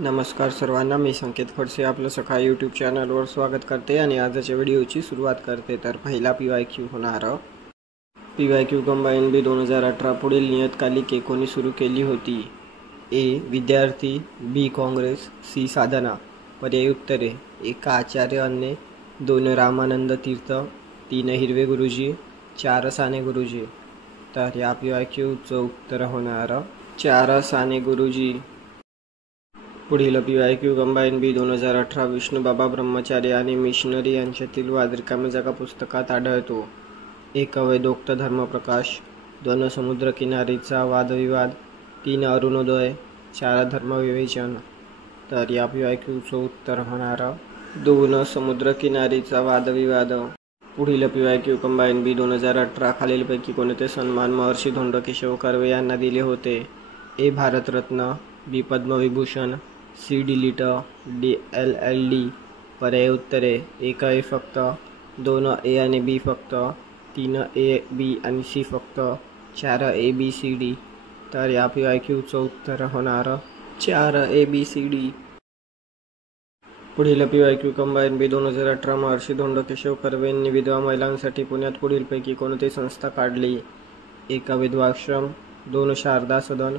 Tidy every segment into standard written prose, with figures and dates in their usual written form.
नमस्कार सर्वांना, मी संकेत खडसे आपलं सकाळी यूट्यूब चॅनलवर स्वागत करते आणि आजच्या व्हिडिओची सुरुवात करते. तर पहिला PYQ होणार PYQ कंबाईन बी 2018 पुढील नियतकालिके कोणी सुरू केली होती? ए. विद्यार्थी, बी. काँग्रेस, सी. साधना. पर्यायी उत्तरे: 1 आचार्य अन्ने, 2 रामानंद तीर्थ, 3 हिरवे गुरुजी, 4 साने गुरुजी. तर या PYQचं उत्तर होणार 4 साने गुरुजी. पुढील PYQ कंबाईन बी 2018 विष्णुबाबा ब्रह्मचारी आणि मिशनरी यांच्यातील वाद रिकाम्या जागा पुस्तकात आढळतो. 1 अवैधोक्त धर्मप्रकाश, 2 समुद्रकिनारीचा वादविवाद, 3 अरुणोदय, 4 धर्मविवेचन. तर या PYQचं उत्तर होणार 2 समुद्रकिनारीचा वादविवाद. पुढील PYQ कंबाईन बी 2018 खालीलपैकी कोणते सन्मान महर्षी धोंड केशव कर्वे यांना दिले होते? A. Bharat Ratna, B. Padma Vibhushan, C. D Litt, D. LL.D. पर्यायी उत्तरे: 1 A फक्त, 2 A आणि B फक्त, 3 A, B आणि C फक्त, 4 ABCD. तर या PYQचं उत्तर होणार 4 ABCD. पुढील PYQ कंबाईन बी 2018 महर्षी धोंड केशव कर्वे यांनी विधवा महिलांसाठी पुण्यात पुढीलपैकी कोणती संस्था काढली? 1 विधवाश्रम, 2 शारदा सदन,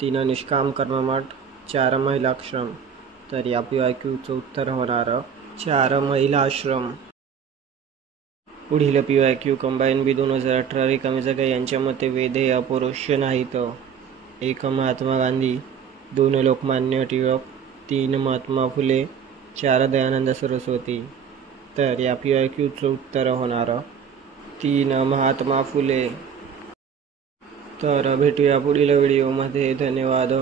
3 निष्काम कर्ममठ, 4 महिलाश्रम. तर या PYQचं उत्तर होणार 4 महिलाश्रम. पुढील PYQ कंबाईन बी 2018 रिकामी जागा यांच्या मते वेद हे अपौरुष नाहीत. 1 महात्मा गांधी, 2 लोकमान्य टिळक, 3 महात्मा फुले, 4 दयानंद सरस्वती. तर या PYQचं उत्तर होणार 3 महात्मा फुले. तर भेटूया पुढील व्हिडिओमध्ये. धन्यवाद.